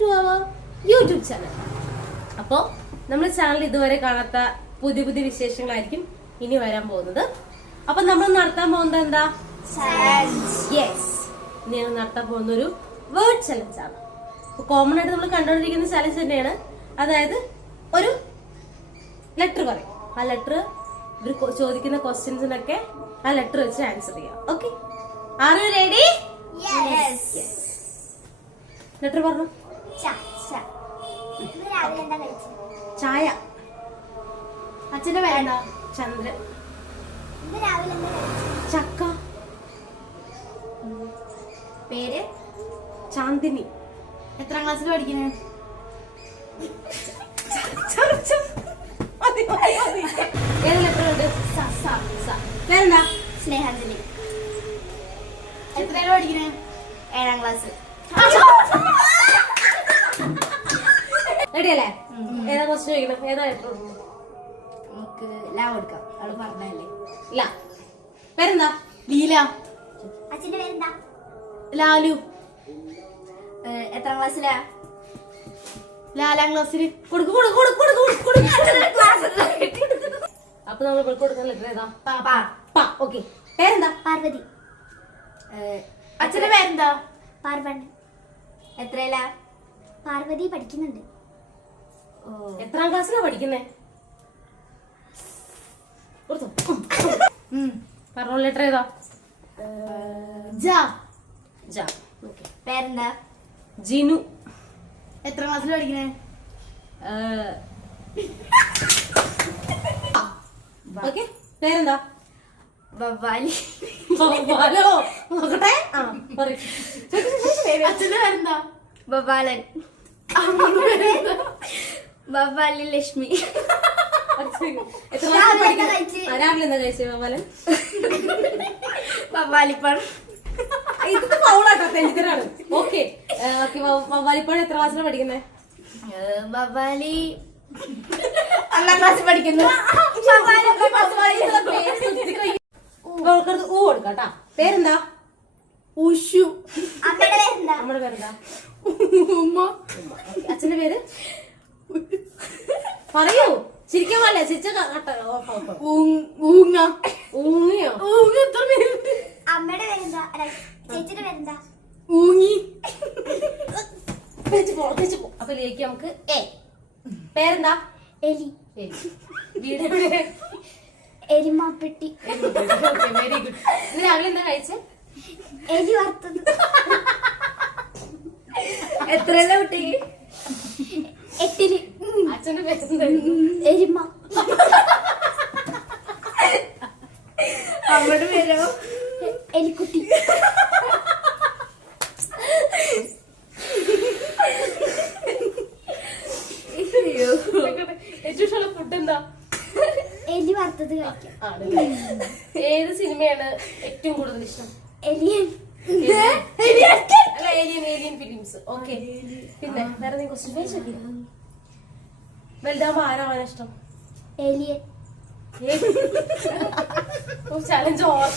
To our YouTube channel. അപ്പോൾ നമ്മുടെ channel ഇതുവരെ കാണാത്ത പുതിയ പുതിയ വിശേഷങ്ങളായിരിക്കും ഇനി വരാൻ പോകുന്നത്. അപ്പൊ നമ്മൾ നടത്താൻ പോകുന്നത് എന്താ? യെസ്, ഇനി ഞങ്ങൾ നടത്താൻ പോകുന്ന ഒരു വേർഡ് ചലഞ്ച് ആണ്. കോമൺ ആയിട്ട് നമ്മൾ കണ്ടുകൊണ്ടിരിക്കുന്ന ചലഞ്ച് തന്നെയാണ്. അതായത് ഒരു ലെറ്റർ പറയും, ആ ലെറ്റർ ഇവർ ചോദിക്കുന്ന ക്വസ്റ്റ്യൻസിനൊക്കെ ആ ലെറ്റർ വെച്ച് ആൻസർ ചെയ്യാം. Okay, are you ready? Letter പറഞ്ഞു. ചായ. അച്ഛന്റെ പേരെന്താ? ചന്ദ്രൻ. ചക്ക. പേര് ചാന്ദിനി. എത്രാം ക്ലാസ്സിൽ പഠിക്കണേ? ഏത് ലെറ്റർ ഉണ്ട്? പേരെന്താ? സ്നേഹാഞ്ജലി. എത്രയാണ് പഠിക്കണേ? 7ാം ക്ലാസ്. റെഡി അല്ലേ? ഏതാ ക്വസ്റ്റ്യൻ ചോദിക്കണം? ഏതാ ലെറ്റർ? നമുക്ക് ലാ കൊടുക്കാം, അവള് പറഞ്ഞല്ലേ. ഇല്ല. പേരെന്താ? ലീല. അച്ഛന്റെ പേരെന്താ? ലാലു. എത്രാം ക്ലാസ്സിലാ? 4ാം ക്ലാസ്സിൽ. അപ്പൊ നമ്മൾ കൊടുക്കുന്ന ലെറ്റർ ഏതാ? പാ. ഓക്കെ, പേരെന്താ? പാർവതി. അച്ഛന്റെ പേരെന്താ? പാർവണ്ണൻ. എത്രയിലാ? പാർവതി പഠിക്കുന്നുണ്ട്. എത്രാം ക്ലാസ്സിലാ പഠിക്കുന്നേ? പറഞ്ഞോ, ലെറ്റർ ഏതാ? ജാ. ജാ. ഓക്കെ, പേരെന്താ? ജിനു. എത്രാം ക്ലാസ്സിൽ പഠിക്കണേ? ഓക്കെ, പേരെന്താ? ബവാലി. ഹലോ, നോക്കട്ടെ. അച്ഛന്റെ പേരെന്താ? ബവാലൻ. ബവാലി ലക്ഷ്മി. രാവിലെ എന്താ കഴിച്ചത്? ബാലൻ ബവാലിപ്പഴം. ഇത് പൗളാട്ടോ, തെളിതരാണ്. ഓക്കെ, വവ്വാലിപ്പഴം എത്ര ക്ലാസ്സിലാണ് പഠിക്കുന്നത്? ബവാലി 1ാം ക്ലാസ്സിൽ പഠിക്കുന്നു. ഊ കൊടുക്കാട്ടാ. പേരെന്താ? ഉഷു. അമ്മയുടെ പേരെന്താ? നമ്മുടെ പേരെന്താ? ഉമ്മ. അച്ഛന്റെ പേര് പറയൂ. ചിരിക്കാൻ പാടില്ല, ചിരിച്ച ഊങ്ങ. ഊങ്ങിയോ? ഊങ്ങ എത്ര പേരുണ്ട്? അമ്മയുടെ പേരെന്താ? അല്ല, ചേച്ചിയുടെ പേരെന്താ? ഊങ്ങി. അപ്പൊ ലേക്ക് നമുക്ക് എ. പേരെന്താ? എലി. വീട് എവിടെ? എലിമാപ്പെട്ടി. Very good. ഇന്ന് രാവിലെ എന്താ കഴിച്ചേ? എലി വറുത്തത്. എത്രയല്ല കുട്ടി? 8ല്. അച്ഛന്റെ പേരെന്താ? എരിമ. അമ്മയുടെ പേരോ? എലിക്കുട്ടി. ഏറ്റവും ഇഷ്ടമുള്ള ഫുഡ് എന്താ? എലി വറുത്തത് കഴിക്കാം. ഏത് സിനിമയാണ് ഏറ്റവും കൂടുതൽ ഇഷ്ടം? എലിയൻ. Alien films. ഓക്കെ, പിന്നെ വേറെ ക്വസ്റ്റ്യൻ വലുതാകുമ്പോ ആരാവാനാ ഇഷ്ടം? എലിയൻ. Challenge or